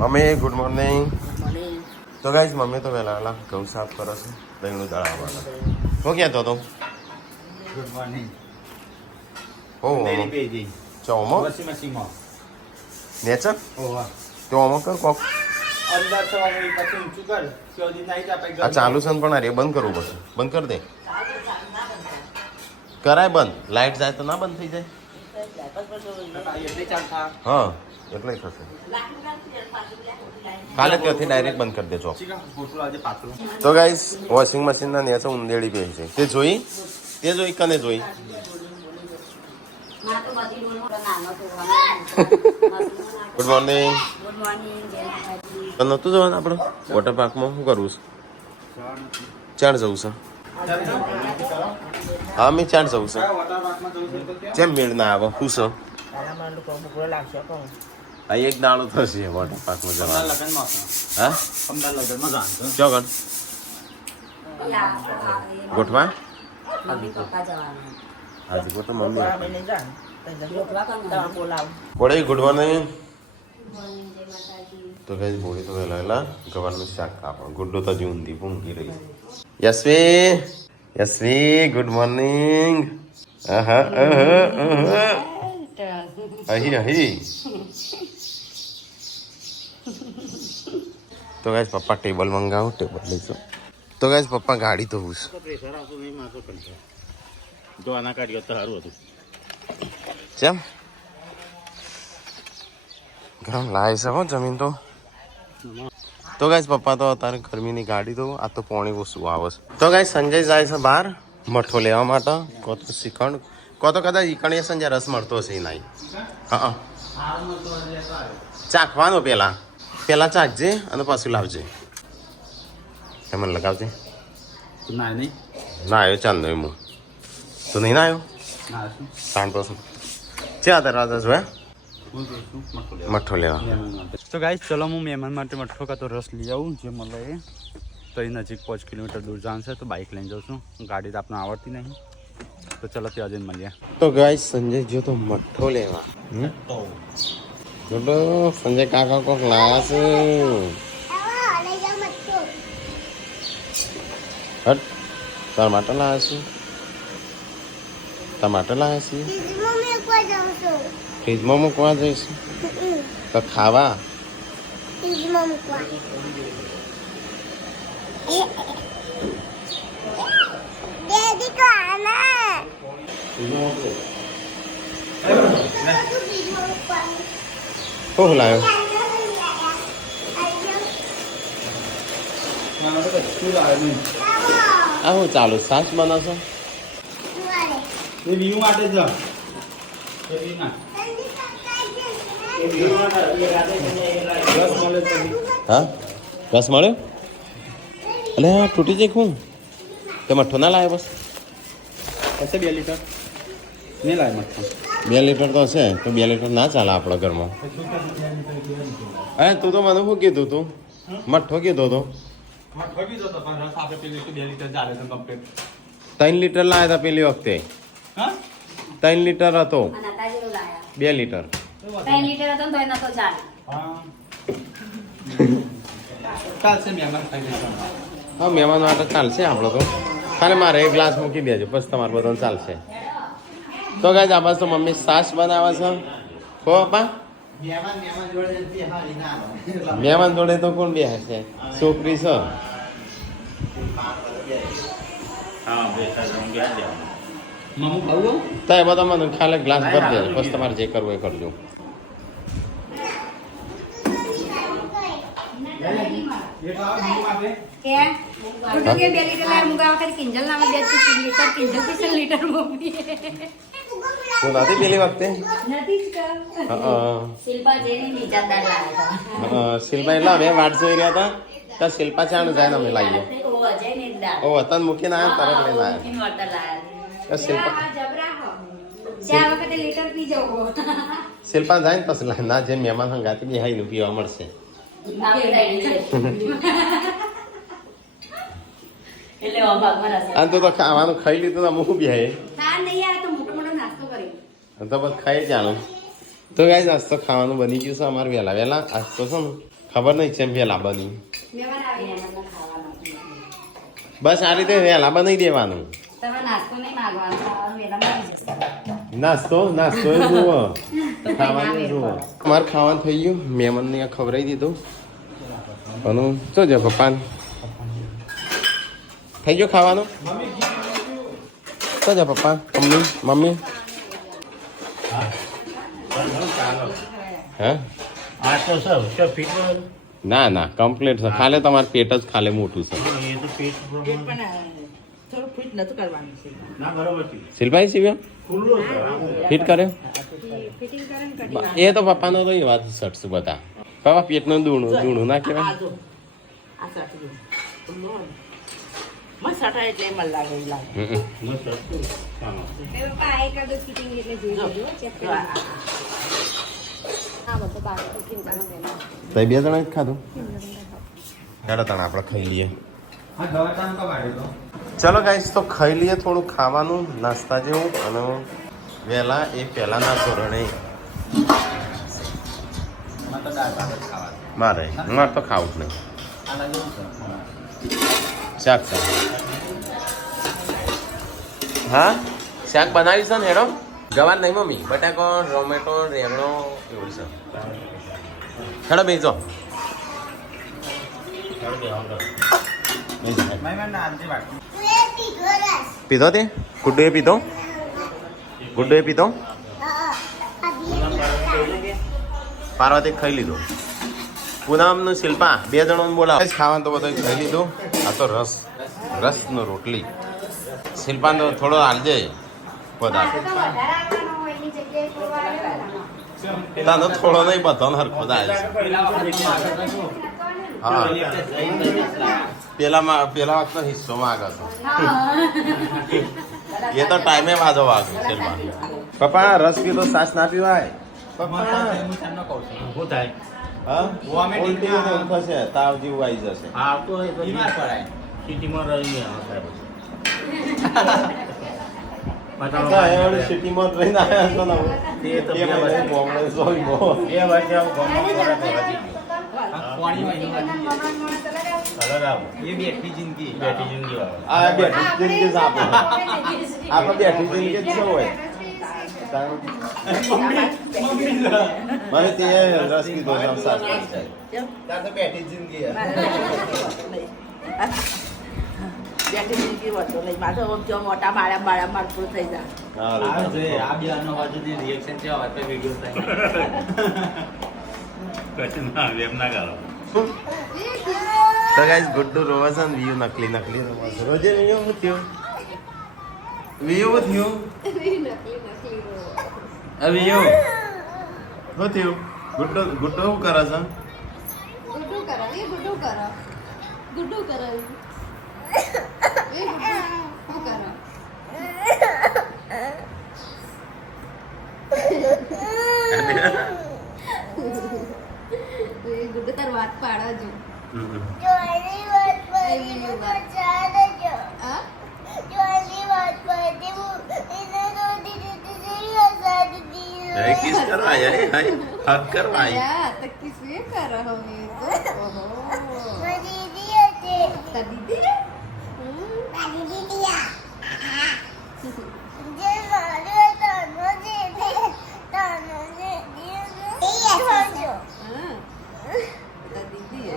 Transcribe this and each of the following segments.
Mummy good morning. તો guys mummy તો વહેલા ઘઉં સાફ કરે છે દહીંનું દળાવવાના. હું ક્યાં તો ગુડ મોર્નિંગ. હો ચોમો નેચર તો અમુક કર કોક આ ચાલુ છે ને પણ અરે બંધ કરવું પડશે. બંધ કરી દે. કરાય બંધ. લાઈટ જાય તો ના બંધ થઈ જાય. હા એટલે થશે. કાલે ત્યાંથી ડાયરેક્ટ બંધ કરી દેજો. તો ગાઈસ વોશિંગ મશીનના નેચે ઉંદેડી બે છે તે જોઈ કને જોઈ ગુડ મોર્નિંગ. નતું જવાનું આપણે વોટર પાર્કમાં શું કરવું છે? ચાર જવું છે. હા મેં ચાર જવું છે. જેમ મેળ ના આવે શું છે? હા એક દાડો થશે વોટર પાર્કમાં જવાનું. હા ચોગન ગોઠવા આજે ગોઠવ મમ્મી બોડે ગુડ મોર્નિંગ. તો કઈ બોડી તો વહેલા ગવાનું શાક કાપણ ગુડ્ડો તો ઊંધી પૂંઘી રહી. Yashvi good morning. અહી તો ગાઈસ પપ્પા ટેબલ મંગાવો ટેબલ લઈશું. તો ગાઈસ પપ્પા ગાડી ધોવું છે. આના કાઢ્યો તો સારું હતું. કેમ ગરમ લાગે છે હો જમીન તો. તો ગાઈસ પપ્પા તો અત્યારે ગરમીની ગાડી તો આ તો પોણી ઓછું આવે છે. તો ગાઈસ સંજય જાય છે બહાર મઠો લેવા માટે. કો તો શ્રીખંડ કો તો કદાચ ઈકણીએ સંજય રસ મળતો હશે નહીં. હા ચાખવાનો પેલા ચાખજે અને પછી લાવજે. એમ લગાવજે. ના આવ્યો ચાંદ હું તો નહીં ના આવ્યો. સાંજ પછી ક્યાં દરવાજા જોયા મઠ્ઠો લેવા. તો ગાઈસ ચલો હું મહેમાન માટે મઠ્ઠો કાં તો રસ લઈ આવું જે મળે એ. તો એ નજીક 5 કિલોમીટર દૂર જવાનું છે તો બાઇક લઈને જાઉં છું. ગાડી તો આપણે આવડતી નહીં તો ચલો ત્યાં જઈને મળીએ. તો ગાઈસ સંજય જો તો મઠ્ઠો લેવા તો સંજય કાકા કોક લાયા છે. હટ ટમાટર લાયા છે. ટમાટર લાયા છે ફ્રીજમાં મૂકવા જઈશું તો ખાવા. શું લાવ્યો? આ હું ચાલુ સાસ બનાવશો? હા રસ મળ્યો એટલે તૂટી જાય શું તે મઠ્ઠો ના લાવે બસ 2 લીટર નહીં લાવે મઠ્ઠો. 2 લીટર તો હશે તો 2 લીટર ના ચાલે આપણા ઘરમાં. તું તો મને શું કીધું તું મઠ્ઠો કીધો તો 3 લીટર લાવ્યા હતા પેલી વખતે. 3 લીટર હતો 2 લીટર. 3 લીટર હતો ને તો એના તો ચાલે. હા મહેમાન માટે ચાલશે આપણો તો. ખાલી મારે એક ગ્લાસ મૂકી દેજો બસ તમારે બધાને ચાલશે. તો ગાઈસ આ બસ તો મમ્મી છાશ બનાવે છે. હો પપ્પા મહેમાન જોડે તો કોણ બે હશે છોકરી છે. તો એ બધા મને ખાલી ગ્લાસ ભરી દેજો બસ તમારે જે કરવું એ કરજો. કે ગુડુ કે 2 લીટર લાવ મુગા વખત કિંજલ નામ 2 લીટર કિંજલ 30 લીટર મોબી તું નથી પેલી વખતે નથી જ શિલ્પા જેની નીચાદાર લાવ્યા શિલ્પા એટલા અમે વાટ જોઈ રહ્યા હતા તો શિલ્પા ચાણ જાય ને અમે લાવીએ. ઓ અજય ને દા ઓ વતન મૂકીને આવ્યા તરત લઈને આવ્યા. વોટર લાવ્યા શિલ્પા જબરા હો ત્યાં વખતે લીટર પી જવો. શિલ્પા જાય ને પછી લાવે ના જે મહેમાન હંગાતી બેહાઈને પીવા મળશે. એટલે ભાગમાં રસ અને તું તો ખાવાનું ખાઈ લીધું તો મૂકું બેહાય હા નહીં આ તો મોટો મોટો નાસ્તો કરી તો બસ ખાઈ જાણું. તો ગાઈસ આજ તો ખાવાનું બની ગયું છે અમારે વહેલા આજ તો છે ને ખબર નહીં છે વહેલા બની. મહેમાન આવી બસ આ રીતે વહેલા બનાવી દેવાનું. તમે નાસ્તો નહીં માંગવાનો ખાવાનું વેલા મળી જશે નાસ્તો એ જુઓ, ખાવાનું જુઓ. અમારે ખાવાનું થઈ ગયું, મહેમાનને ખવડાવી દીધું. અને શું છે પપ્પાને થઈ ગયું ખાવાનું? શું છે પપ્પા મમ્મી? હે ના કમ્પ્લીટ છે. ખાલે તમારું પેટ જ ખાલે મોટું છે. શિલ્પાઈ સીવ્યો ફિટ કર્યો ફિટિંગ કરે ને કટિંગ એ તો પપ્પાનો તો એ વાત સટશું બધા. પપ્પા પેટનું દૂણું ના કહેવાય. પપ્પા આ એકાદો ફિટિંગ એટલે જોઈ લેજો ચેક કરી હા બધું બાકી કિંજલ વેલા તો 2 જણા જ ખાધું. હેડો તને આપણે ખાઈ લઈએ. ચલો ગાઈસ તો ખાઈ લઈએ થોડું ખાવાનું નાસ્તા જેવું. અને વહેલા એ પહેલાના ધોરણે મારે તો ખાવું જ નહીં. શાક હા શાક બનાવીશ ને હેડો. ગવાર નહીં મમ્મી, બટાકો ટોમેટો રેંગણો એવું છે. હેડો બેસો. પીધો તે ગુડ્ડુએ પીધો પાર્વતી ખાઈ લીધો. પૂનમનું શિલ્પા 2 જણોને બોલાવો. ખાવાનું તો બધું ખાઈ લીધું. આ તો રસનો રોટલી. શિલ્પાને તો થોડો હાલજે પદાર્થ. તાનો થોડો નહીં બધો હરખો જાય. હા પેલા વખત હિસ્સો માગે તો એ તો ટાઈમે વાજો વાગે. શિલ્પા પપ્પા રસ પીધો સાસ ના પીવાય. થશે તાવ જેવું આવી જશે. સિટીમાં રહીને આવ્યા છો બેઠી જિંદગી આપણે બેઠી જિંદગી જ હોય. મને તે રસ કીધો બેઠી જિંદગી મોટા બાળા મારતું થઈ જાય. તો ગાઈસ ગુડ્ડુ રોવા છે ને વિયુ નકલી રોવા છે. રોજે વિયુ શું થયું? વિયુ શું થયું? વિયુ શું થયું? ગુડ્ડુ શું કરે છે? ગુડ્ડુ તાર વાત પાડો જો किस करवाया है हक करवाया तो किसने करा हमें तो ओहो दीदी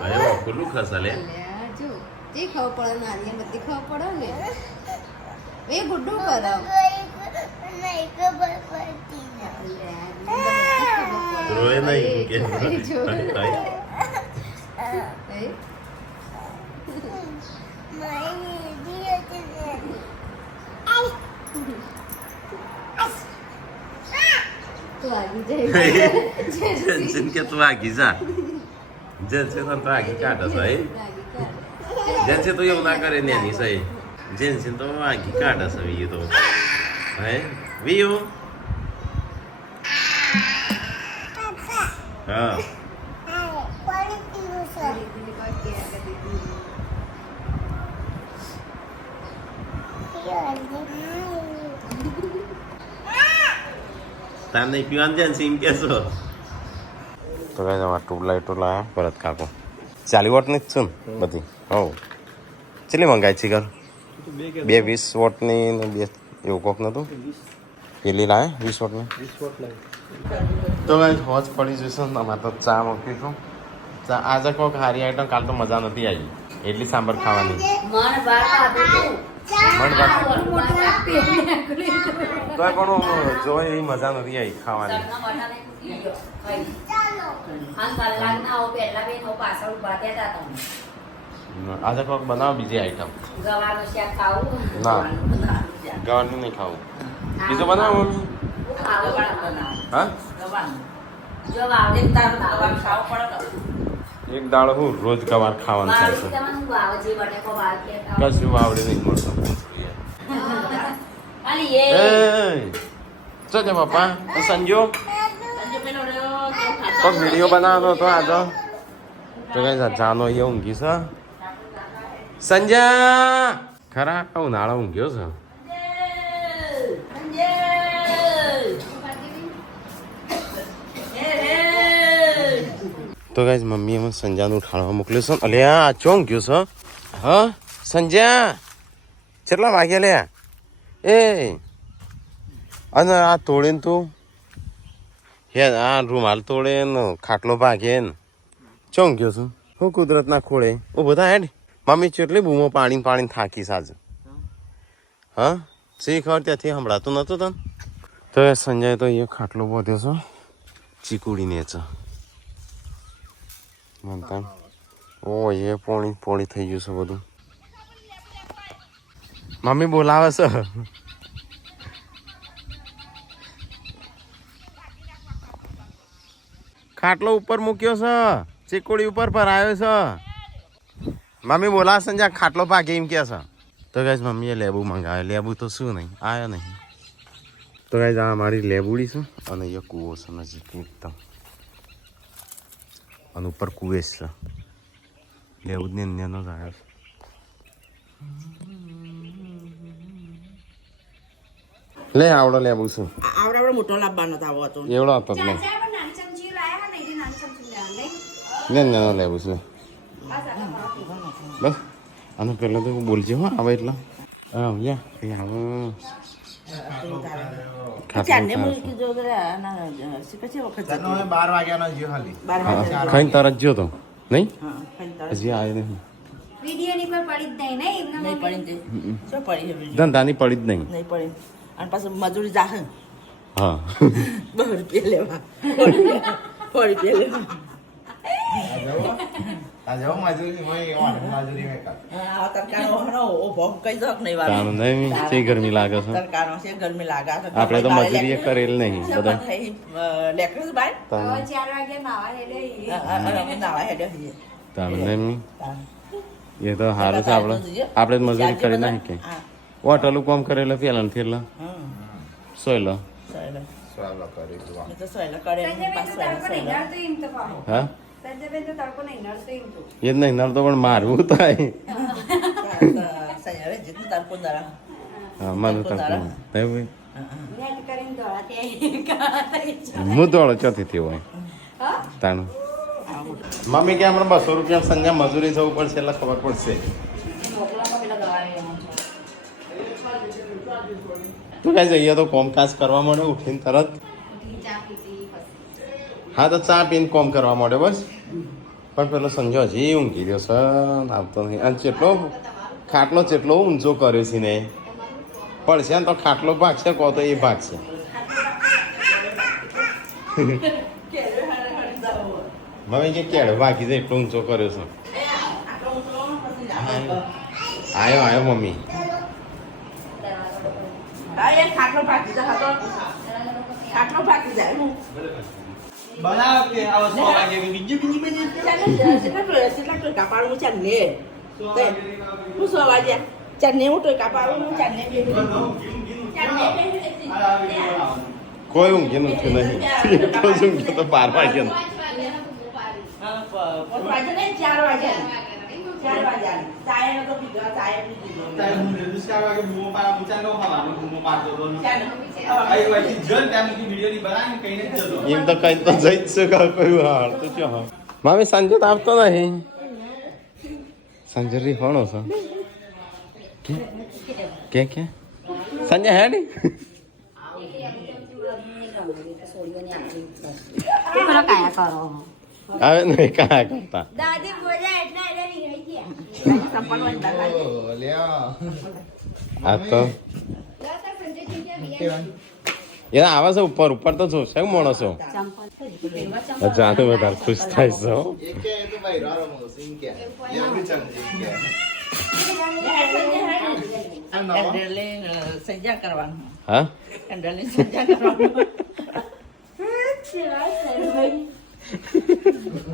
ayo perlu khasale જો જે ખાવ પડે નારિયેળ બધી ખાવ પડે ને એ ગુડ્ડુ કરો રોય નહીં કે જેન્સન કે તું આગી જા જેન્સન તો આગી કાઢે છે જેન્સન તો એવું ના કરે ને ની સહી જેન્સન તો આગી કાઢે છે વી તો હે વીયુ હા તાર નહીં પીવાનું જેન્સન કેસો તો કાંઈ તમારે ટ્યુબલાઇટો લાવ્યા ભરત કાકો 40 વોટની જ છું ને બધી હો કેટલી મંગાઈ છે ઘર 2 20 વોટની ને 2 એવું કોક નહોતું પેલી લાવે 20 વોટની તો કાંઈ હોજ પડી જશે ને અમારે તો ચા મૂકીશું ચા આજે કોઈક સારી આઈટમ કાલ તો મજા નથી આવી એટલી સાંભર ખાવાની તો પણ જો એવી મજા નથી આવી ખાવાની આજે કોઈક બનાવો બીજી આઈટમ ના ગવાનું નહીં ખાવું બીજું બનાવો મમ્મી હા એક દાળ હું રોજ ગવાર ખાવાનું થાય છે કશું વાવડે નહીં મળતો શું છે પપ્પા સંજો કોઈક વિડીયો બનાવવાનો હતો આજે તો કઈ જાનો અહીંયા ઊંઘી છે સંજય ખરા ઉનાળો ઊંઘ્યો છે તો ગાઈઝ મમ્મીએ મને સંજાનું ઉઠાડવા મોકલ્યું છે અલ્યા આ ચો ઊંઘ્યો છે હા સંજ્યા કેટલા વાગ્યા લ્યા એ અને આ તોડે ને તું હે આ રૂમાલ તોડે ને ખાટલો ભાગે ને ચો ઊંઘ્યો છું હું કુદરતના ખોળે ઓ બધા હેડ મમ્મી કેટલી બૂમો પાણી થાકી સાજુ હા શી ખબર ત્યાંથી સંભળાતું નહોતું તને તો સંજય તો એ ખાટલો બોધ્યો છો ચીકુડીને છે મનતા ઓ એ પોણી થઈ ગયું છે બધું મમ્મી બોલાવે છે ખાટલો ઉપર મૂક્યો છે ચીકુડી ઉપર ભરાયો છે મમ્મી બોલાવે સંજય ખાટલો ભાગે એમ કે છે તો ગાઈઝ મમ્મીએ લેબુ મંગાવે લેબુ તો શું નહીં આવ્યો નહીં તો ગાઈઝ આ મારી લેબુડી છે અને એ કૂવો છે નજીક એકદમ અને ઉપર કુવેસ છે લેવું જ ને એનો જ આવ્યો લે આવડો લેવું છું આવડે મોટો લાવવાનો તો આવો હતો એવડો હતો જ નહીં નાનો લેવું છે બસ અને પેલા તો બોલજે હો આવે એટલે હા આવો ખાઈને તરત જ્યો તો નહીં હજી આવ્યો નહીં ધંધાની પડી જ નહીં અને પાછું મજૂરી જાહે હા 2 રૂપિયા લેવા 4 રૂપિયા લેવા ગરમી લાગે છે આપણે તો મજૂરી કરેલ નહીં બધા એ તો સારું છે આપણે મજૂરી કરી નાખી હોટલું કામ કરેલું પેલા થયેલા સોયલો હા એ જ નહીં નડતો પણ મારવું થાય હા મારું તડકો હું દોડો ચોથી થયો હોય તાણું મમ્મી કે હમણાં 200 રૂપિયા સંજ્ઞા મજૂરી જવું પડશે એટલે ખબર પડશે તું કઈ જઈએ તો કોમકાજ કરવા માંડે ઉઠીને તરત હા તો ચા પીને કોમ કરવા માંડે બસ પણ પેલો સંજો હજી ઊંઘી રહ્યો સર આવતો નહીં અને ચેટલો ખાટલો ચેટલો ઊંચો કર્યો છે ને પડશે ને તો ખાટલો ભાગશે કહો તો એ ભાગશે મમ્મી કે કેળો ભાગી જાય એટલો ઊંચો કર્યો છે આવ્યો મમ્મી ખાટલો ભાગી જાય બનાવ કે આવો 100 વાગે બીજી બની કેટલા ટોકા પાડું ચાલ ને હું 100 વાગે ચાલ ને હું ટોકા પાડું ચાલ ને કોઈ ઊંઘી નથી નહીં એટલો જ ઊંઘ્યો તો 12 વાગ્યા 4 વાગે 4 વાગ્યા ચાય તો પીધો ચાય પી દીધો તારે હું નિર્દેશ કરવા કે બૂમો પાડા ઊંચા ન ખાવાનો બૂમો પાડતો તો આઈ વાથી જન ત્યાં મૂકી વિડિયો ની બનાવીને કઈને જ જતો એમ તો કઈ તો જઈ જ શકે કોઈ હાલ તો ચો હા મામી સંજય તો આવતો નહીં સંજય રી હોણો છો કે સંજય હે ની કાયા કરો આવે નહીં કાંઈ કરતા દાદી બોલ્યા એટલે એને નીકળી ગયા સંપલ વાળી દાદા આ તો એ આવે છે ઉપર ઉપર તો જોશે માણસો જાતે વધારે ખુશ થાય છે હો. સજા કરવાનું હા કંડલની સજા કરવાનું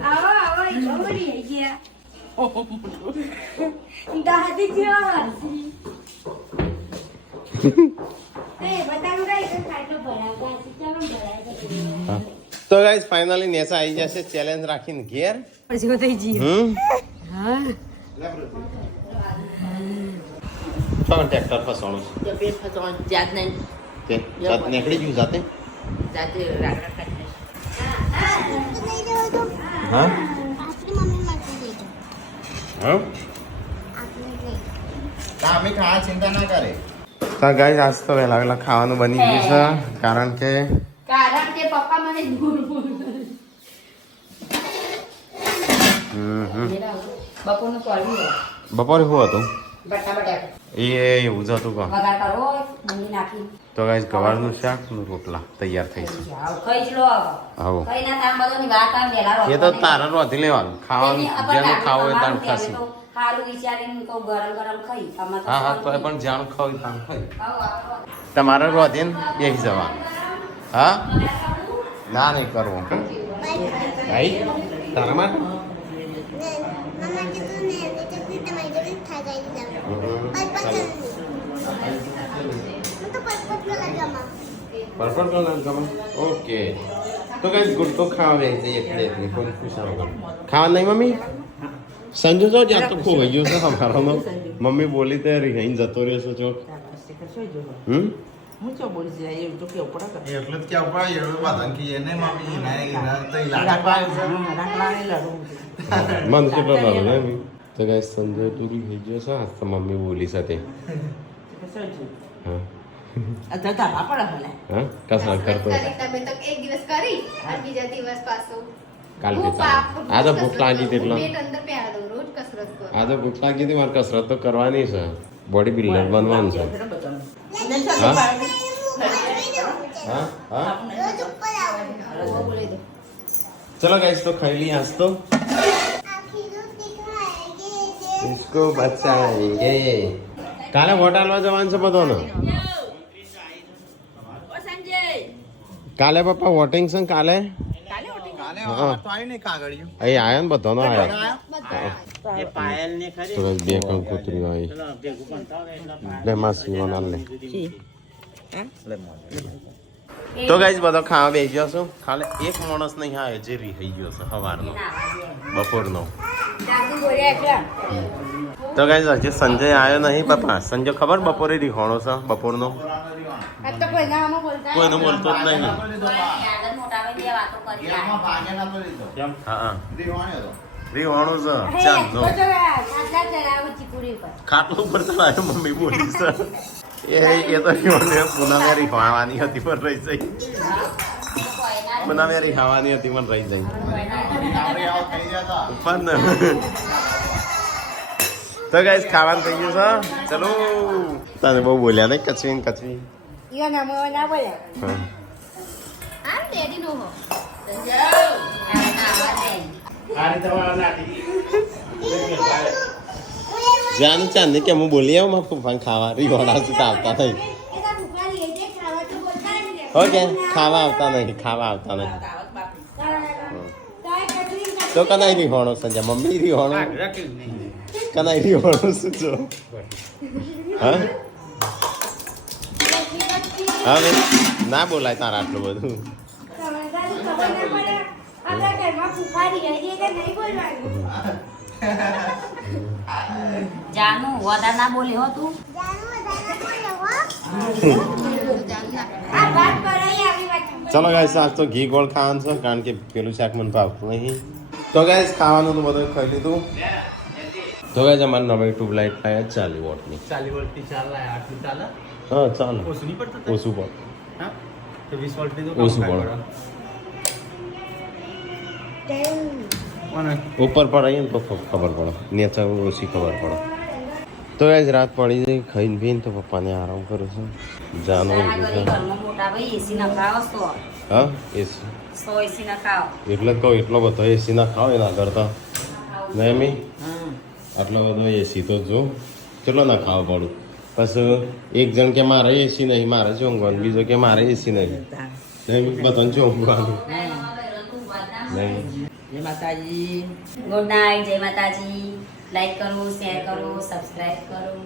આવો આવો ઈકોરી ગયા દાદી જેવા હસી એ બતાવું ગઈ તો ખાટલો ભરાવતા છે ચાલો ભરાય હા. તો ગાઈસ ફાઇનલી નેસા આવી જશે ચેલેન્જ રાખીને ઘેર પછી થઈ જી હા ચાલો ટ્રેક્ટર ફસવાનું તો પેટ ફસવાનું જાત નહીં છે જાત નીકળી ગયું જાતે જાતે રાગડા કાઢી હા હા અમે ખાવા ચિંતા ના કરે તો ગાઈસ આજ તો વહેલા વહેલા ખાવાનું બની ગયું છે કારણ કે પપ્પા મને બપોરનું કરવું બપોરે શું હતું બટા બટા એ એવું જ હતું કહો વઘાર કરો મમ્મી નાખી તો ગાઈસ ગવારનું શાક ને રોટલા તૈયાર થઈ છે ખાઈ જ લો આવો કઈ ના તામ બધોની વાત આમ વેલા એ તો તારે રોધી લેવાનું ખાવાનું જેનું ખાવું હોય તારું ખાશું સારું વિચારીને કહું ગરમ ગરમ ખાઈ આમાં હા હા તો એ પણ જાણ ખાવું હોય તારું ખાઈ આવો તમારે રોધીને બેસી જવાનું હા ના નહીં કરવું ભાઈ તારા માટે पर्पल कलर का ओके तो गाइस गुड्डो खावा बेचते ये प्लेट में कौन पूछा होगा खावा नहीं मम्मी संजू जो जा तो खो गई जो हमारा मम्मी बोली ते रही जतो रे सोचो હું ચો બોલી જાય એવું તો કેવું પડે એટલે જ કેવું પડે એવું વાદન કે એને મમ્મી એને તઈ રાગડા રાગડાને લડું मन के तो ना रे तो गाइस संजय पूरी है जो सा तो मम्मी बोली साथे हां અત્યારે તારા પડે મને हां कसरत करतो તમે તો એક દિવસ કરી અને બીજા દિવસ પાછું काल के आज तो भूख लागी तेटलो પેટ અંદર પ્યાર દો રોજ કસરત કરો आज तो भूख लागी थी मार कसरत तो करवानी है बॉडी बिल्डर बनवान છે हाँ? हाँ? हाँ? चलो गाइस तो खाई लिया आज तो इसको बचाएंगे काले होटल में जवान से बताओ ना काले पापा वोटिंग संग काले કાલે હા. તો આવી નહીં કાગળિયું અહીં આયા ને બધાનો આયા એ પાયલ ને ખરી તો બે કંકોત્રી આવી બે માસી વનાલ ને તો ગાઈસ બધો ખાવા બેસી ગયો છું ખાલી એક માણસ નહીં આવે જે રહી ગયો છે સવારનો બપોરનો દાદી બોલ્યા એટલે તો ગાઈસ હજી સંજય આવ્યો નહીં પપ્પા સંજય ખબર બપોરે રીહોણો છે બપોરનો આ તો કોઈ ના આમાં બોલતા કોઈનો બોલતો જ નહીં આગળ મોટા ભાઈ બે વાતો કરી એમાં ભાગે ના તો લીધો હા રીવાણ્યો હતો રીહોણો છે ચાંદનો આટલા ચલાવું ચીકુડી પર ખાટલું પર ચલાવ્યો મમ્મી બોલી છે એ તો રીહોણે પુનામે રીહોવાની હતી પણ રહી જઈ પુનામે રીહાવાની હતી પણ રહી જઈ આપણે આવો થઈ ગયા હતા ઉપર ને તો ગાઈસ ખાવાનું થઈ ગયું છે ચલો તને બહુ બોલ્યા નહીં કચવી ને કચવી યો ના મો ના બોલે હા. આમ ડેડી નો હો જાનું ચાંદ કે હું બોલી આવું મારા પપ્પાને ખાવા રીહોણા છે તો આવતા નહીં એના ભૂખા લઈ જાય ખાવા તો બોલતા જ ને ઓકે ખાવા આવતા નહીં ખાવા આવતા નહીં તાય કચરી તો કનાઈ રીહોણો સંજય મમ્મી રીહોણો કનાઈ રીહોણો શું છો હા હવે ના બોલાય તારા આટલું બધું ખબર ના પડે આપણા ઘરમાં ભૂખા રહી જાય એટલે નહીં બોલવાનું જાનું વધારે ના બોલે હો તું આ વાત કરાઈ આવી વાત ચલો ગાઈસ આજ તો ઘી ગોળ ખાવાનું છે કારણ કે પેલું શાક મને ભાવતું નહીં તો ગાઈસ ખાવાનું તો બધું ખાઈ લીધું તો ગાઈસ અમારે નવી ટ્યુબલાઇટ લાયા 40 વોટની 40 વોલ્ટની ચાલે આટલું ચાલે હા ચાલો ઓછું નહીં પડતું ઓછું પણ હા તો 20 વોલ્ટની તો ઓછું પડે. ઉપર પર આવીએ ને તો ખબર પડે નેચર ઓછી ખબર પડે તો ગાઈસ રાત પડી જાય ખાઈને પીને તો પપ્પાને આરામ કરું છું જાનો ઘરમાં મોટા ભાઈ એસી ના ખાવ સો હા એસી એસી ના ખાવ એટલે જ કહું એટલો બધો એસી ના ખાવ એના કરતા નહીં મી આટલો બધો એસી તો જો કેટલો ના ખાવા પડું પછી એક જણ કે મારે એસી નહીં મારે ચોંગવાનું બીજો કે મારે એસી નહીં નહીં બધાને ચોંગવાનું નહીં જય માતાજી ગુડ નાઇટ જય માતાજી લાઈક કરો શેર કરો સબસ્ક્રાઇબ કરો